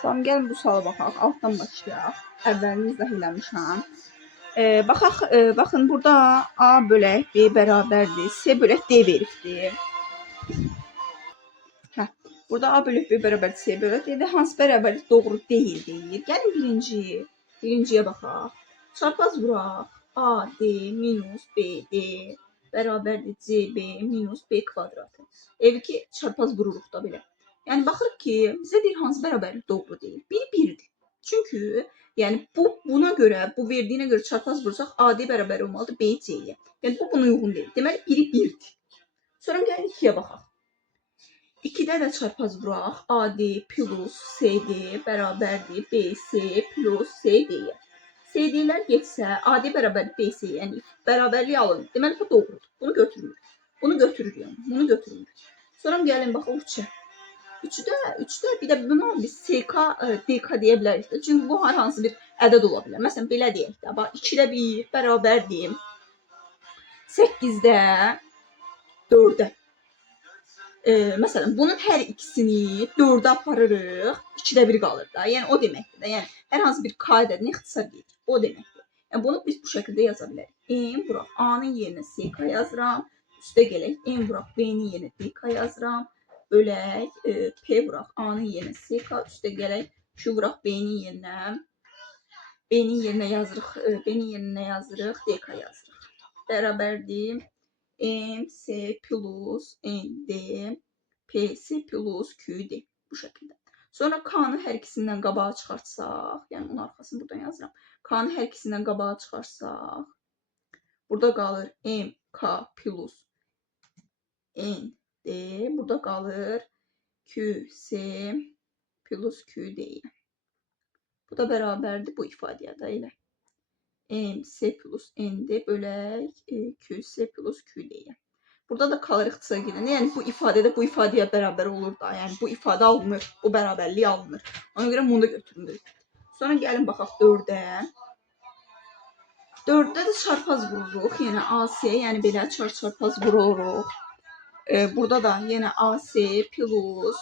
Tamam, gəlin bu suala baxaq. Altdan başlayaq. Əvvəlini izah eləmişəm. Baxaq, baxın burada A bölək B bərabərdir. C bölək D veribdir. Burada A bölək B bərabər C bölək D-dir. Hansı bərabərlik doğru deyil deyir. Gəlin birinciyə baxaq. Çarpaz vuraq. A D minus B D bərabərdir C B minus B kvadratı. Evi ki çarpaz vururuq da belə. Yəni baxırıq ki, bizə deyir hansı bərabərlik doğru deyil. Biri 1-dir. Çünki yəni buna görə, bu verdiyinə görə çarpaz vursaq AD bərabər olmalıdır B C-yə. Yəni bu buna uyğun deyil. Deməli biri 1-dir. Sonra gəlin 2-yə baxaq. 2-də də çarpaz vuraq. AD plus CD bərabərdir BC plus CD-yə. CD-lər getsə AD bərabər BC, yəni bərabərlik alınır. Deməli bu doğrudur. Bunu götürürük. Bunu götürürük yəni. Bunu götürürük. Sonra gəlin baxaq 3-ə. 3-də bir də buna biz SK, DK deyə bilərik. Çünki bu hər hansı bir ədəd ola bilər. Məsələn, belə deyək də, bax 2-də 1 bərabərdir 8-də 4-ə. Məsələn, bunun hər ikisini 4-ə aparırıq, 2-də 1 qalır da. Yəni o deməkdir də. Yəni hər hansı bir K ədədini ixtisar edir. O deməkdir. Yəni bunu biz bu şəkildə yaza bilərik. N vuraq A-nın yerinə SK yazıram. Üstə gələk N vuraq B-nin yerinə DK yazıram. Bölək P vuraq A-nın yerinə SK, üstə gələk Q vuraq B-nin yerinə yazırıq, DK yazırıq. Bərabərdir MC plus ND PC plus QD. Bu şəkildə. Sonra K-nı hər ikisindən qabağa çıxartsaq, yəni onun arxasını buradan yazıram. K-nı hər ikisindən qabağa çıxarsaq, burada qalır MK plus ND. Burada qalır QC plus QD. Bu da bərabərdir bu ifadəyə də elə. MC plus ND bölək QC plus QD-yə. Burada da kalır ixtisar gedəndə, yəni bu ifadədə bu ifadəyə bərabər olur da. Yəni bu ifadə alınır, bu bərabərlik alınır. Ona görə bunu da götürürük. Sonra gəlin baxaq 4-ə. 4-də də çarpaz vururuq. Yəni AC, yəni belə çarpaz vururuq. Burada da yenə AC plus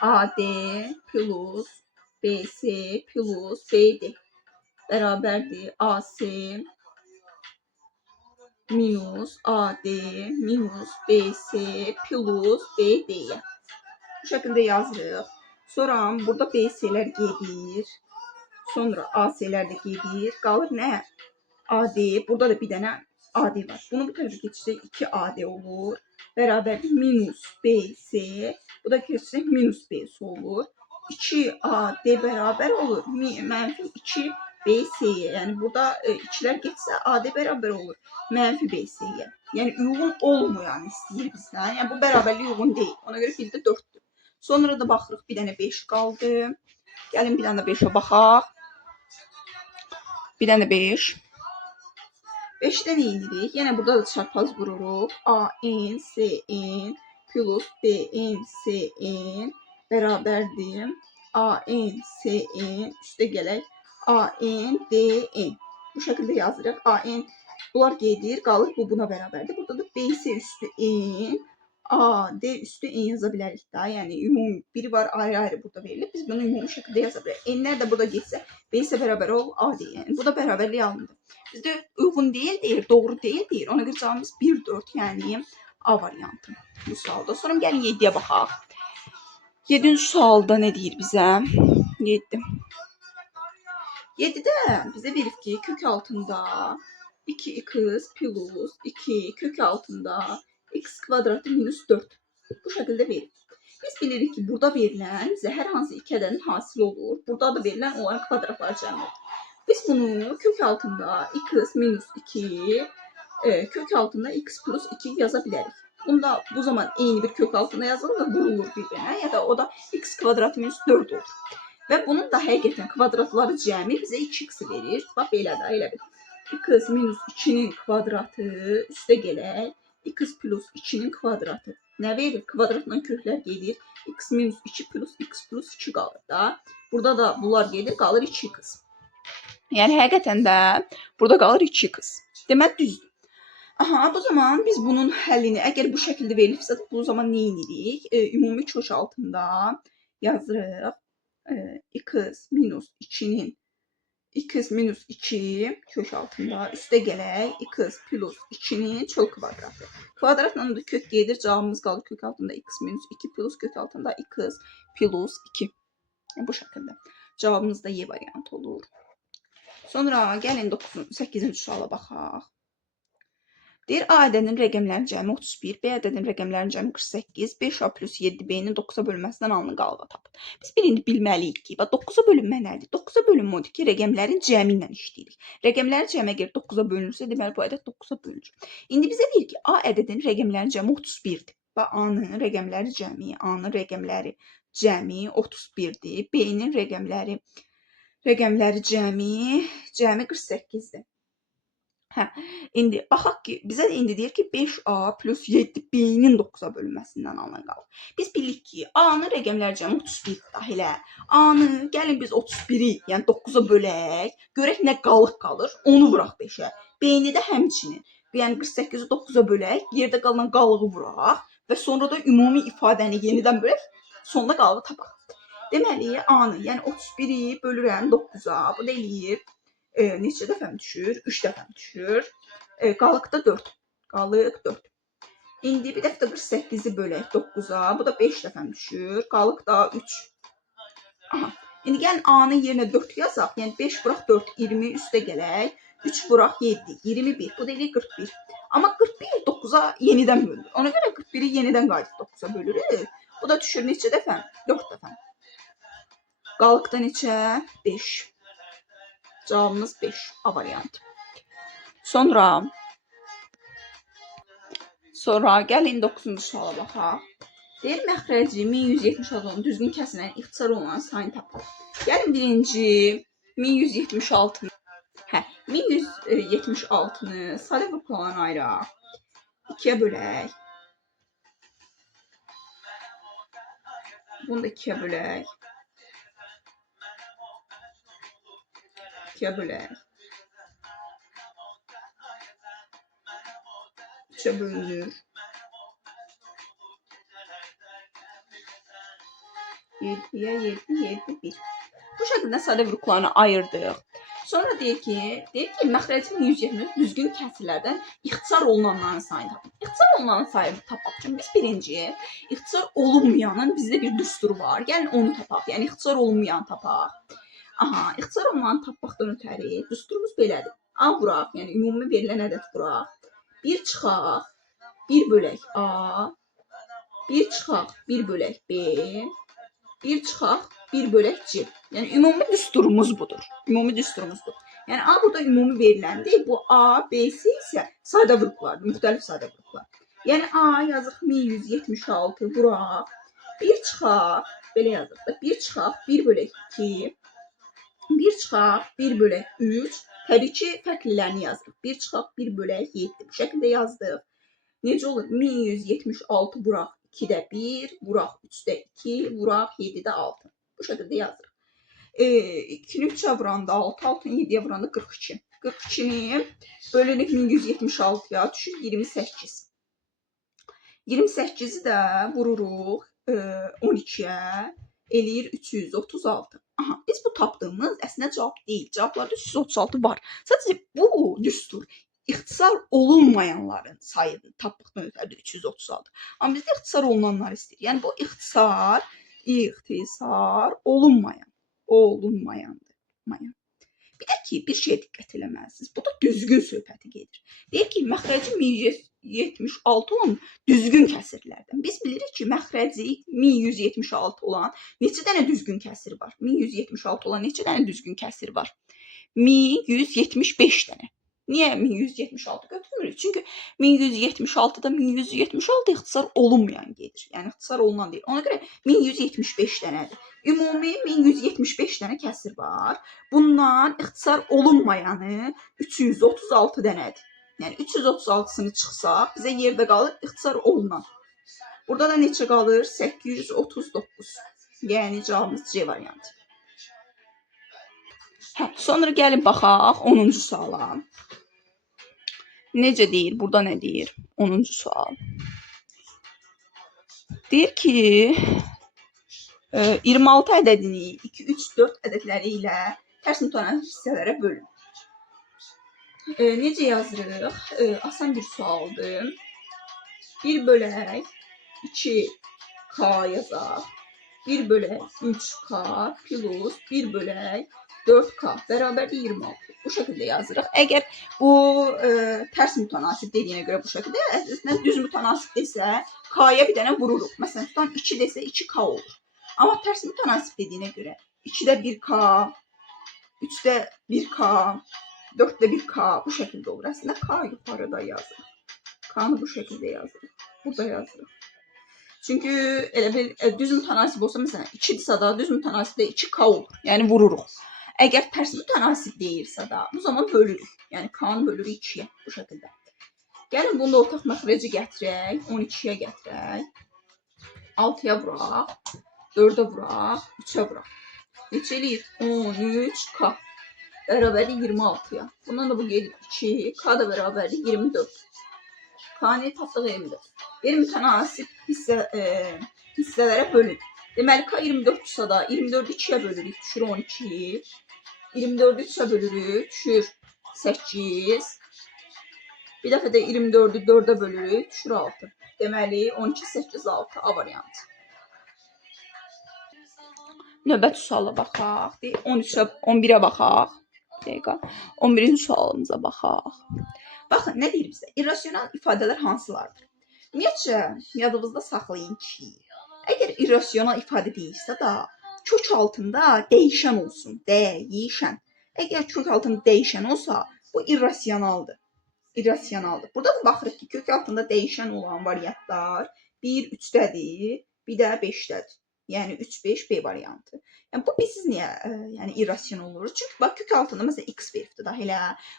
AD plus BC plus BD bərabərdir AC minus AD minus BC plus BD-yə. Bu şəkildə yazırıq. Sonra burada BC-lər gedir. Sonra AC-lər də gedir. Qalır nə? AD. Burada da bir dənə AD var. Bunu bu tərəfə keçirsək 2AD olur. Bərabərdir minus BC. Bu da keçirsək minus BC olur. 2AD bərabər olur. Mənfi 2BC-yə. Yəni burada 2-lər getsə AD bərabər olur. Mənfi BC-yə. Yəni uyğun olmayan istəyir bizdən. Yəni bu bərabərlik uyğun deyil. Ona görə bizdə 4-dür. Sonra da baxırıq bir dənə 5 qaldı. Gəlin bir dənə 5-ə baxaq. Bir dənə 5. 5-də nə edirik? Yəni burada da çarpaz vururuq. AN, CN plus BN, CN bərabərdir. AN, CN üstə gələk AN, DN. Bu şəkildə yazırıq. AN bunlar gedir, qalır bu buna bərabərdir. Burada da BC üstü N, AD üstü N yaza bilərik da. Yəni ümumi biri var ayrı-ayrı burada verilir. Biz bunu ümumi şəkildə yaza bilərik. N'lər də burada getsə BC bərabər ol AD. Yəni bu da bərabərlik alındı. Bizdə uyğun deyil deyir, doğru deyil deyir. Ona görə cavabımız 1-4, yəni A variantı bu sualda. Sonra gəlin 7-yə baxaq. 7-ci sualda nə deyir bizə? 7. 7-də bizə verir ki, kök altında 2x plus 2 kök altında x kvadratı minus 4. Bu şəkildə verir. Biz bilirik ki, burada verilən bizə hər hansı iki ədədin hasili olur. Burada da verilən onların kvadratları cəmi olur. Biz bunu kök altında x minus 2, kök altında x plus 2 yaza bilərik. Bunda bu zaman eyni bir kök altında yazılır və vurulur bir-birinə. Ya da o da x kvadrat minus 4 olur. Və bunun da həqiqətən kvadratları cəmi bizə 2x verir. Bax belə də, elə bir. x minus 2-nin kvadratı üstə gələk. X plus 2-nin kvadratı. Nə verir? Kvadratla köklər gedir. X minus 2 plus x plus 2 qalır da. Burada da bunlar gedir, qalır 2x. Yəni həqiqətən də burada qalır 2x. Demək düzdür. Aha, bu zaman biz bunun həllini, əgər bu şəkildə verilibsə, bu zaman nə edirik? Ümumi kök altında, yazırıq. X minus 2-nin x minus 2 kök altında üstə gələk x plus 2-nin çöl kvadratı. Kvadratla da kök gedir. Cavabımız qalır kök altında x minus 2 plus kök altında x plus 2. Bu şəkildə. Cavabımız da Y variantı olur. Sonra gəlin 8-ci suala baxaq. Deyir A ədədinin rəqəmlərin cəmi 31, B ədədinin rəqəmlərin cəmi 48, 5A plus 7B'nin 9-a bölünməsindən alınan qalığa tapın. Biz birini bilməliyik ki, 9-a bölünmə nədir? 9-a bölünmə odur ki, rəqəmlərin cəmi ilə işləyirik. Rəqəmlərin cəmi əgər 9-a bölünürsə, deməli bu ədəd 9-a bölünür. İndi bizə deyir ki, A ədədinin rəqəmlərin cəmi 31-dir. Və A-nın rəqəmləri cəmi 31-dir. B-nin rəqəmləri cəmi 48-dir. Hə, indi baxaq ki, bizə də indi deyir ki, 5A plus 7B'nin 9-a bölünməsindən alınan qalır. Biz bilirik ki, A-nın rəqəmləri cəmi 31 dahilə. A-nı gəlin biz 31-i, yəni 9-a bölək, görək nə qalıq qalır, onu vuraq 5-ə. B-ni də həmçinin, yəni 48-i 9-a bölək, yerdə qalan qalığı vuraq və sonra da ümumi ifadəni yenidən bölək, sonda qalığı tapaq. Deməli, A-nı, yəni 31-i bölürəm 9-a, bu da eləyir. Neçə dəfəm düşür? 3 dəfəm düşür. Qalıq da 4. Qalıq 4. İndi bir dəfə də 48-i bölək 9-a. Bu da 5 dəfəm düşür. Qalıq da 3. Aha. İndi gəlin A-nın yerinə 4 yazaq. Yəni 5 vuraq 4, 20 üstə gələk. 3 vuraq 7, 21. Bu da eləyir 41. Amma 41 9-a yenidən bölünür. Ona görə 41-i yenidən qayıdıb 9-a bölürük. Bu da düşür neçə dəfəm? 4 dəfəm. Qalıq da neçə? 5. Cavabımız 5. A variantı. Sonra gəlin 9-cu suala baxaq. Deyir, məxrəci 1176 olan düzgün kəsilən ixtisar olunan sayını tapın. Gəlin birinci 1176-nı 1176-nı sadə qruplarına ayıraq. 2-yə bölək. Bunu da 2-yə bölək. 2-yə bölək. 3-ə bölünür. 7-yə 7, 7, 1. Bu şəkildə sadə qruplarını ayırdıq. Sonra deyir ki, məxrəci 1170 düzgün kəsirlərdən ixtisar olunanların sayını tapın. İxtisar olunanın sayını tapmaq üçün biz birinci, ixtisar olunmayanın bizdə bir düsturu var. Gəlin onu tapaq. Yəni ixtisar olunmayanı tapaq. Aha, ixtisar olunanı tapmaqdan ötəri düsturumuz belədir. A vuraq, yəni ümumi verilən ədəd vuraq. 1 çıxaq, 1 bölək A, 1 çıxaq, 1 bölək B, 1 çıxaq, 1 bölək C. Yəni ümumi düsturumuz budur. Ümumi düsturumuz budur. Yəni A burada ümumi veriləndir. Bu A, B-si isə sadə qruplardır, müxtəlif sadə qruplar. Yəni A yazıq 1176 vuraq. 1 çıxaq, belə yazıq da 1 çıxaq, 1 bölək 2, 1 çıxaq, 1 bölək 3. Təbii ki, fərqlilərini yazırıq. 1 çıxaq, 1 bölək 7. Bu şəkildə yazdıq. Necə olur? 1176 vuraq 2-də 1, vuraq 3-də 2, vuraq 7-də 6. Bu şəkildə yazırıq. 2-ni 3-ə vuranda 6, 6-nı 7-yə vuranda 42. 42-ni bölünüb 1176-ya düşür 28. 28-i də vururuq 12-yə, eləyir 336. Aha, biz bu tapdığımız əslində cavab deyil. Cavablarda 336 var. Sadəcə bu düstur ixtisar olunmayanların sayını tapmaqdan ötəri 336. Amma bizdə ixtisar olunanları istəyir. Yəni bu ixtisar olunmayandır. Bir də ki, bir şey diqqət eləməlisiniz. Bu da düzgün söhbəti gedir. Deyir ki, məxrəci 1176 olan düzgün kəsirlərdən. Biz bilirik ki, məxrəci 1176 olan neçə dənə düzgün kəsir var? 1176 olan neçə dənə düzgün kəsir var? 1175 dənə. Niyə 1176 götürmürük? Çünki 1176-da 1176 ixtisar olunmayan gedir. Yəni ixtisar olunan deyil. Ona görə 1175 dənədir. Ümumi 1175 dənə kəsir var. Bundan ixtisar olunmayanı 336 dənədir. Yəni 336-sını çıxsaq, bizə yerdə qalır ixtisar olunan. Burada da neçə qalır? 839. Yəni cavabımız C variantı. Sonra gəlin baxaq 10-cu suala. Necə deyir? Burada nə deyir? 10-cu sual. Deyir ki, 26 ədədini 2, 3, 4 ədədləri ilə tərs mütənasid hissələrə bölün. Necə yazırıq? Asan bir sualdır. 1 bölək 2k yazaq. 1 bölək 3k plus 1 bölək 4k bərabərdir 26. Bu şəkildə yazırıq. Əgər bu tərs mütənasib dediyinə görə bu şəkildə, əslində düz mütənasib desə k-ya bir dənə vururuq. Məsələn, tutan 2 desə 2k olur. Amma tərs mütənasib dediyinə görə 2-də 1k, 3-də 1k, 4-də 1k bu şəkildə olur. Əslində k yuxarıda yazırıq. K-nı bu şəkildə yazırıq. Burada yazırıq. Çünki elə bir düz mütənasib olsa, məsələn 2-dirsə da düz mütənasibdə 2k olur. Yəni vururuq. Əgər tərs mütənasib deyirsə da, bu zaman bölürük. Yəni k-nı bölürük 2-yə bu şəkildə. Gəlin bunu da ortaq məxrəci gətirək, 12-yə gətirək. 6-ya vuraq, 4-ə vuraq, 3-ə vuraq. Neçə eləyir? 13k bərabərdir 26-ya. Bundan da bu gedir 2, k da bərabərdir 24. K-nı tapdıq 24. Bir mütənasib hissələrə bölün. Deməli, k 24-dürsə da 24-ü 2-yə bölürük, düşür 12. 24-ü 3-ə bölürük, düşür 8. Bir dəfə də 24-ü 4-ə bölürük, düşür 6. Deməli, 12, 8, 6 A variantı. Növbəti suala baxaq. 11-ə baxaq. 11-ci sualımıza baxaq. Baxın, nə deyir bizə? İrrasional ifadələr hansılardır? Ümumiyyətcə, yadınızda saxlayın ki, əgər irrasional ifadə deyilsə da, kök altında dəyişən olsun. Dəyişən. Əgər kök altında dəyişən olsa, bu irrasionaldır. İrrasionaldır. Burada da baxırıq ki, kök altında dəyişən olan variantlar 1, 3-dədir, bir də 5-dədir. Yəni 3, 5, B variantı. Yəni bu biz niyə irrasional olur? Çünki bax kök altında məsələn x veribdir da elə.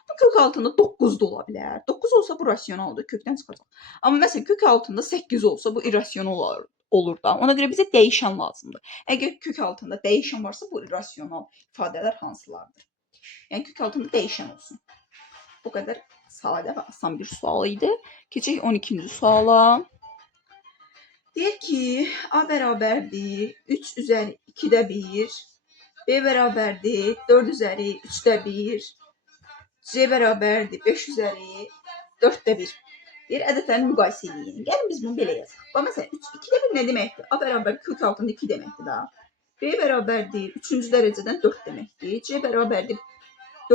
Bu kök altında 9 da ola bilər. 9 olsa bu rasionaldır, kökdən çıxacaq. Amma məsələn kök altında 8 olsa bu irrasional olur da. Ona görə bizə dəyişən lazımdır. Əgər kök altında dəyişən varsa bu irrasional ifadələr hansılardır? Yəni kök altında dəyişən olsun. Bu qədər sadə və asan bir sual idi. Keçək 12-ci suala. Deyir ki, A bərabərdir 3 üzəri 2-də 1, B bərabərdir 4 üzəri 3-də 1, C bərabərdir 5 üzəri 4-də 1. Deyir, ədədlərini müqayisə edin. Gəlin biz bunu belə yazaq. Bax, məsələn, 2-də 1 nə deməkdir? A bərabər kök altında 2 deməkdir da. B bərabərdir 3-cü dərəcədən 4 deməkdir. C bərabərdir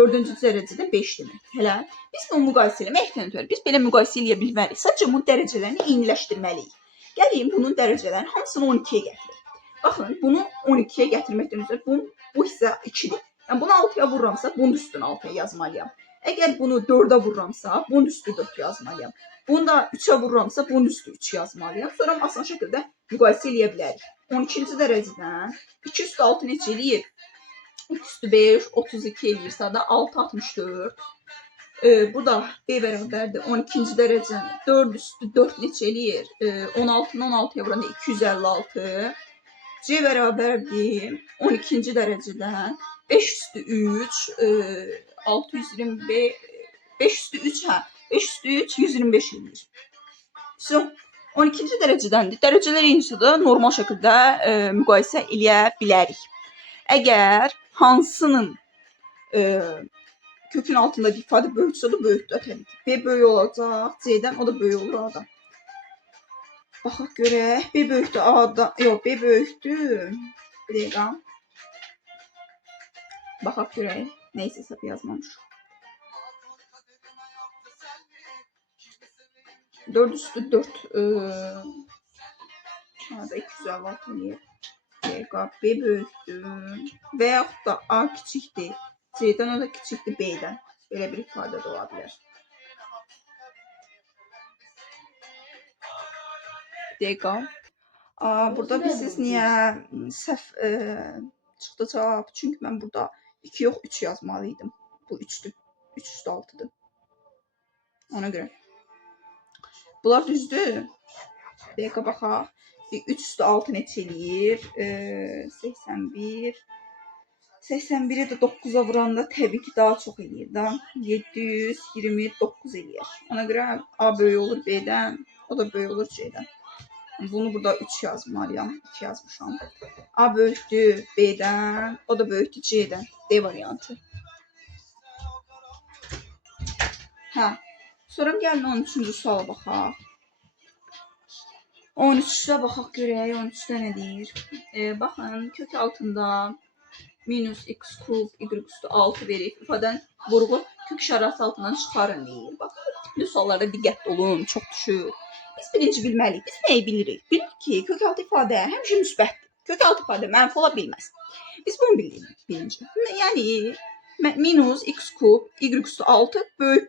4-cü dərəcədən 5 deməkdir. Hələ biz bunu müqayisə eləməkdən ötürü biz belə müqayisə eləyə bilmərik. Sadəcə bunun dərəcələrini eyniləşdirməliyik. Gəlin bunun dərəcələrini hamısını 12-yə gətirək. Baxın, bunu 12-yə gətirməkdən ötürü bu hissə 2-dir. Yəni bunu 6-ya vururamsa, bunun üstünü 6-ya yazmalıyam. Əgər bunu 4-ə vururamsa, bunun üstü 4 yazmalıyam. Bunu da 3-ə vururamsa, bunun üstü 3 yazmalıyam. Sonra asan şəkildə müqayisə eləyə bilərik. 12-ci dərəcədən 2 üstü 6 neçə eləyir? 2 üstü 5, 32 eləyirsə da 6, 64. Bu da B bərabərdir 12-ci dərəcədən 4 üstü 4 neçə eləyir? 16-nı 16-ya vuranda 256. C bərabərdir 12-ci dərəcədən 5 üstü 3, 625, 5 üstü 3, 5 üstü 3, 125 eləyir. So, 12-ci dərəcədəndir. Dərəcələr eynisə də normal şəkildə müqayisə eləyə bilərik. Əgər hansının kökün altındakı ifadə böyüksə də böyükdür təbii ki. B böyük olacaq, C-dən o da böyük olur A-dan. Baxaq görək. B böyükdür A-dan. Yox, B böyükdür. Bir dəqiqə. Baxaq görək. Neysə səhv yazmamışıq. 4 üstü 4 da 256 eləyir. B böyükdür və yaxud da A kiçikdir. C-dən o da kiçikdir B-dən. Belə bir ifadə də ola bilər. Dəqiqə. Burada siz niyə səhv çıxdı cavab? Çünki mən burada 2 yox 3 yazmalıydım. Bu 3'dür. 3 üstü 6'dır. Ona görə. Bunlar düzdür. Dəqiqə baxaq. 3 üstü 6 neçə eləyir? 81. 81'i də 9'a vuranda təbii ki daha çox eləyir da. 729 eləyir. Ona görə A böyük olur B-dən, o da böyük olur C-dən. Bunu burada 3 yazmalıyam. 2 yazmışam. A böyükdür B-dən, o da böyükdür C-dən. D variantı. Hə. Sonra gəlin 13-cü suala baxaq. 13-də baxaq görək. 13-də nə deyir? Baxın, kök altında minus x kub y üstü 6 verir. İfadən vurğu kök işarəsi altından çıxarın deyir. Baxın, tipli suallarda diqqətli olun, çox düşür. Biz birinci bilməliyik. Biz nəyi bilirik? Bilirik ki, kök altı ifadə həmişə müsbətdir. Kök altı ifadə mənfi ola bilməz. Biz bunu bilirik birinci. Yəni, minus x kub y üstü 6 böyük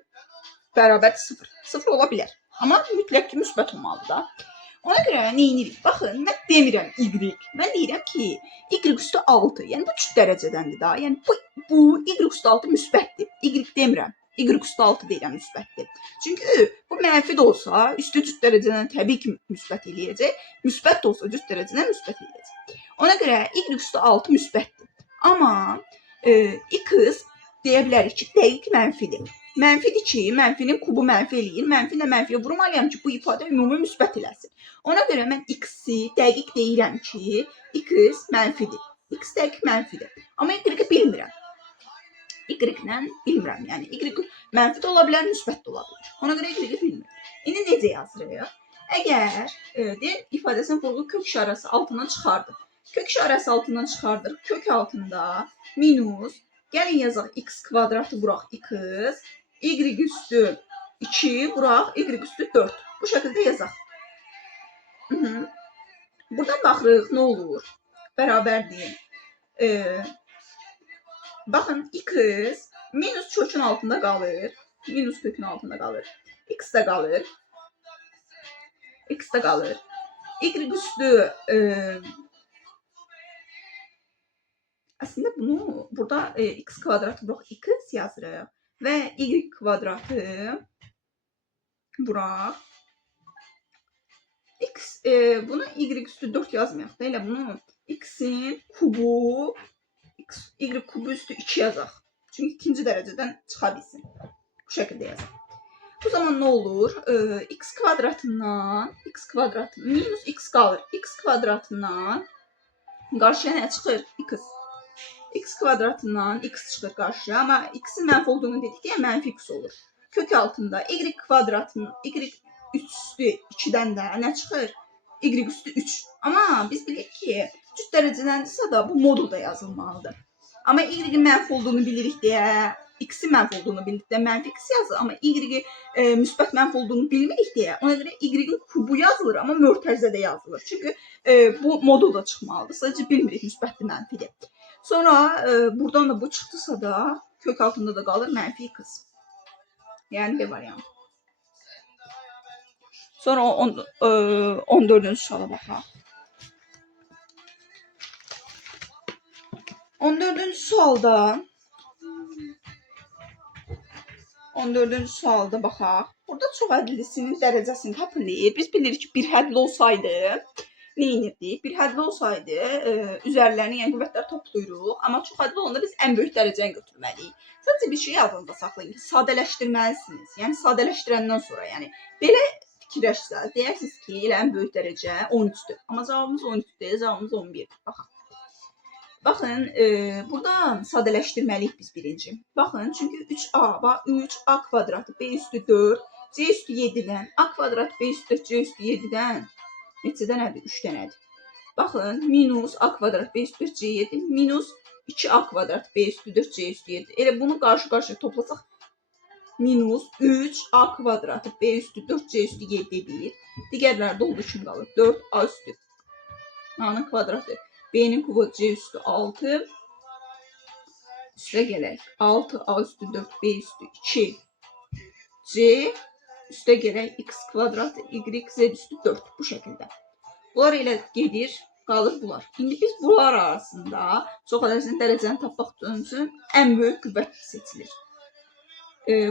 bərabər 0. 0 ola bilər. Amma mütləq ki, müsbət olmalıdır da. Ona görə nə edirik? Baxın, mən demirəm y. Mən deyirəm ki, y üstü 6. Yəni, bu cüt dərəcədəndir da. Yəni, bu y üstü 6 müsbətdir. Y demirəm. Y üstü 6 deyirəm müsbətdir. Çünki bu mənfi də olsa, üstü cüt dərəcədən təbii ki, müsbət eləyəcək. Müsbət də olsa, cüt dərəcədən müsbət eləyəcək. Ona görə y üstü 6 müsbətdir. Amma x deyə bilərik ki, dəqiq mənfidir. Mənfidir ki, mənfinin kubu mənfi eləyir. Mənfi ilə mənfiyə vurmalıyam ki, bu ifadə ümumi müsbət eləsin. Ona görə mən x-i dəqiq deyirəm ki, x mənfidir. X dəqiq mənfidir. Amma y-i bilmirəm. Y-lə bilmirəm. Yəni, y mənfi də ola bilər, müsbət də ola bilər. Ona görə y-i bilmirəm. İndi necə yazırıq? Əgər ifadəsinin vurğu kök işarəsi altından çıxardır. Kök işarəsi altından çıxardır. Kök altında minus, gəlin yazaq x kvadratı vuraq x, y üstü 2 vuraq y üstü 4. Bu şəkildə yazaq. Buradan baxırıq, nə olur? Bərabərdir. Baxın, x minus kökün altında qalır. Minus kökün altında qalır. X də qalır. X də qalır. Y üstü əslində bunu burada x kvadratı vuraq x yazırıq. Və y kvadratı vuraq. Bunu y üstü 4 yazmayaq da, elə bunu x-in kubu, y kubu üstü 2 yazaq. Çünki ikinci dərəcədən çıxa bilsin. Bu şəkildə yazaq. Bu zaman nə olur? X kvadratından, minus x qalır. X kvadratından qarşıya nə çıxır? X. X kvadratından x çıxır qarşıya. Amma x-in mənfi olduğunu dedik deyə mənfi x olur. Kök altında y kvadratının, y üstü 2-dən də nə çıxır? Y üstü 3. Amma biz bilirik ki, cüt dərəcədəndirsə da bu modulda yazılmalıdır. Amma y-in mənfi olduğunu bilirik deyə, x-in mənfi olduğunu bilirik deyə mənfi x yazılır. Amma y müsbət mənfi olduğunu bilmirik deyə, ona görə y-in kubu yazılır, amma mötərizədə yazılır. Çünki bu modulda çıxmalıdır. Sadəcə bilmirik müsbətli mənfidir. Sonra buradan da bu çıxdısa da kök altında da qalır mənfi x. Yəni B variantı. Sonra 14-cü suala baxaq. 14-cü sualda baxaq. Burada çox ədlisinin dərəcəsini tapın deyir. Biz bilirik ki, bir hədli olsaydı nə edirdik? Bir hədli olsaydı üzərlərini, yəni qüvvətləri toplayırıq. Amma çox hədli olanda biz ən böyük dərəcəni götürməliyik. Sadəcə bir şey yadınızda saxlayın ki, sadələşdirməlisiniz. Yəni sadələşdirəndən sonra, yəni belə fikirləşsəz, deyərsiniz ki, elə ən böyük dərəcə 13-dür. Amma cavabımız 13 deyil, cavabımız 11-dir. Baxın. Baxın, buradan sadələşdirməliyik biz birinci. Baxın, çünki 3a kvadratı b üstü 4, c üstü 7-dən, a kvadratı b üstü 4, c üstü 7-dən neçə dənədir? 3 dənədir. Baxın, minus a kvadrat b üstü 4, c 7, minus 2a kvadrat b üstü 4, c üstü 7. Elə bunu qarşı-qarşıya toplasaq, minus 3a kvadratı b üstü 4, c üstü 7 edir. Digərlərdə olduğu kimi qalır. 4a üstü a-nın kvadratı. B-nin kubu c üstü 6. Üstə gələk. 6a üstü 4, b üstü 2, c üstə gələk x kvadratı, y, z üstü 4. Bu şəkildə. Bunlar elə gedir, qalır bunlar. İndi biz bunlar arasında çox ədəsinin dərəcəni tapmaq üçün ən böyük qüvvət seçilir.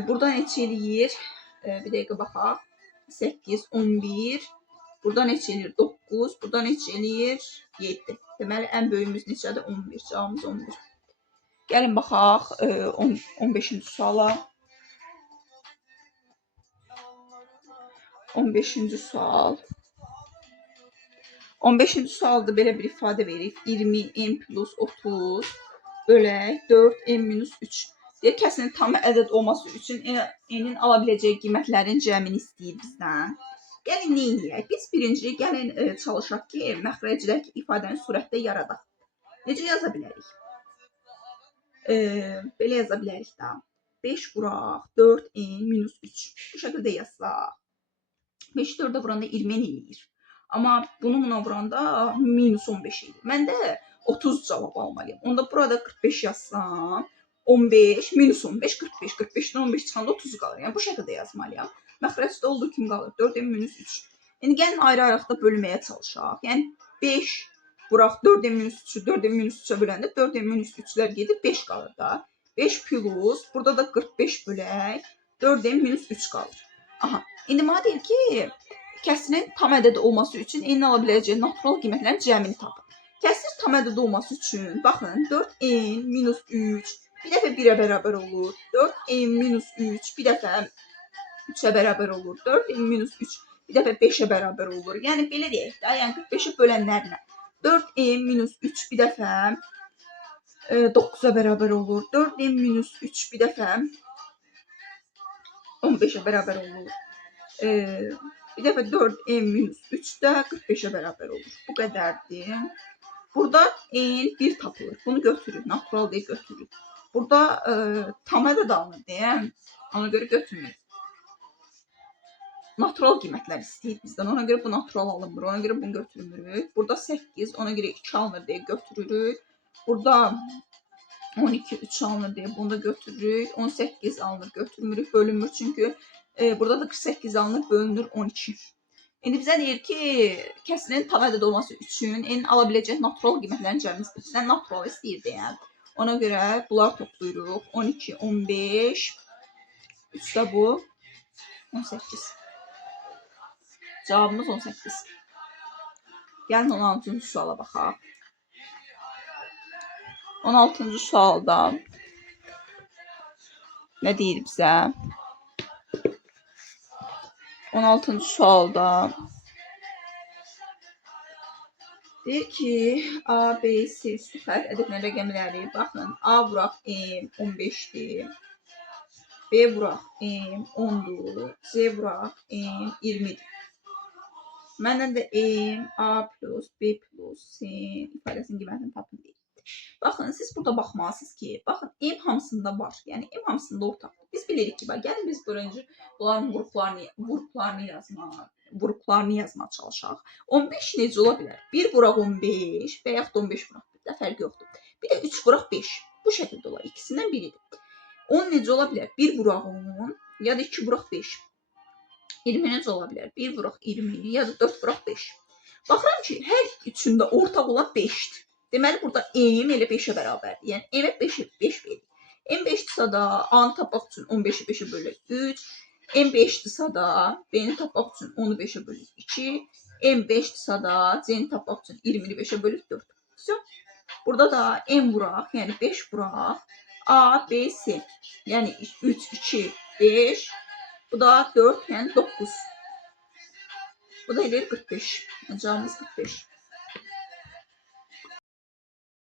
Burada neçə eləyir? Bir dəqiqə baxaq. 8, 11. Burada neçə eləyir? 9. Burada neçə eləyir? 7. Deməli, ən böyüyümüz neçədir? 11. Cavabımız 11. Gəlin baxaq 15-ci suala. 15-ci sual. 15-ci sualda belə bir ifadə verib. 20n plus 30 bölək 4n minus 3. Deyir, kəsrin tam ədəd olması üçün n'in ala biləcəyi qiymətlərin cəmini istəyir bizdən. Gəlin nə edək? Biz birinci gəlin çalışaq ki, məxrəcdəki ifadəni surətdə yaradaq. Necə yaza bilərik? Belə yaza bilərik də. 5 vuraq 4n minus 3. Bu şəkildə yazsaq. 5-i 4-ə vuranda 20n eləyir. Amma bunu buna vuranda minus 15 eləyir. Mən də 30 cavab almalıyım. Onda burada 45 yazsam, 15, minus 15, 45. 45-dən 15 çıxanda 30 qalır. Yəni bu şəkildə yazmalıyam. Məxrəcdə olduğu kimi qalır. 4n minus 3. İndi gəlin ayrı-ayrıqda bölməyə çalışaq. Yəni 5 vuraq 4n minus 3-ü 4n minus 3-ə böləndə 4n minus 3-lər gedir, 5 qalır da. 5 plus, burada da 45 bölək 4n minus 3 qalır. Aha, indi mənə deyir ki, kəsrin tam ədəd olması üçün n'in ala biləcəyi natural qiymətlərin cəmini tapın. Kəsr tam ədəd olması üçün, baxın, 4n minus 3 bir dəfə 1-ə bərabər olur. 4n minus 3 bir dəfə 3-ə bərabər olur. 4n minus 3 bir dəfə 5-ə bərabər olur. Yəni, belə deyək də, yəni 45-i bölənlərlə. 4n minus 3 bir dəfə 9-a bərabər olur. 4n minus 3 bir dəfə 15-ə bərabər olur. Bir dəfə 4n minus 3 də 45-ə bərabər olur. Bu qədərdir. Burada n 1 tapılır. Bunu götürür. Natural deyə götürür. Burada tam ədəd alınır deyə ona görə götürmür. Natural qiymətlər istəyir bizdən. Ona görə bu natural alınmır. Ona görə bunu götürmürük. Burada 8, ona görə 2 alınır deyə götürürük. Burada 12, 3 alınır deyə bunu da götürürük. 18 alınır, götürmürük, bölünmür. Çünki burada da 48 alınır, bölünür 12. İndi bizə deyir ki, kəsrin tam ədəd olması üçün n'in ala biləcək natural qiymətlərin cəmini istəyir. Bizdən natural istəyir deyə. Ona görə bunlar toplayırıq. 12, 15, 3 də bu, 18. Cavabımız 18. Gəlin 16-cı suala baxaq. 16-cı sualda nə deyir bizə? 16-cı sualda deyir ki, A, B, C üstü fərq ədədlərin rəqəmləri. Baxın, A vuraq M 15-dir. B vuraq M 10-dur. C vuraq M 20-dir. Məndən də M, A plus, B plus, C ifadəsinin qiymətini tapın deyir. Baxın, siz burada baxmalısınız ki, baxın, M hamısında var. Yəni, M hamısında ortaqdır. Biz bilirik ki, gəlin biz birinci bunların vuruplarını yazmağa çalışaq. 15 necə ola bilər? 1 vuraq 15 və yaxud 15 vuraq. Bir də fərq yoxdur. Bir də 3 vuraq 5. Bu şəkildə olar. İkisindən biridir. 10 necə ola bilər? 1 vuraq 10 ya da 2 vuraq 5. 20 necə ola bilər? 1 vuraq 20 ya da 4 vuraq 5. Baxıram ki, hər üçündə ortaq olan 5-dir. Deməli, burada M elə 5-ə bərabərdir. Yəni, M-ə 5 verir. M 5-dirsə da A-nı tapmaq üçün 15-i 5-ə bölək 3. M 5-dirsə da B-ni tapmaq üçün 10-u 5-ə bölək 2. M 5-dirsə da C-ni tapmaq üçün 20-ni 5-ə bölək 4. Burada da M vuraq, yəni 5 vuraq. A, B, C. Yəni 3, 2, 5. Bu da 4, yəni 9. Bu da eləyir 45. Cavabımız 45.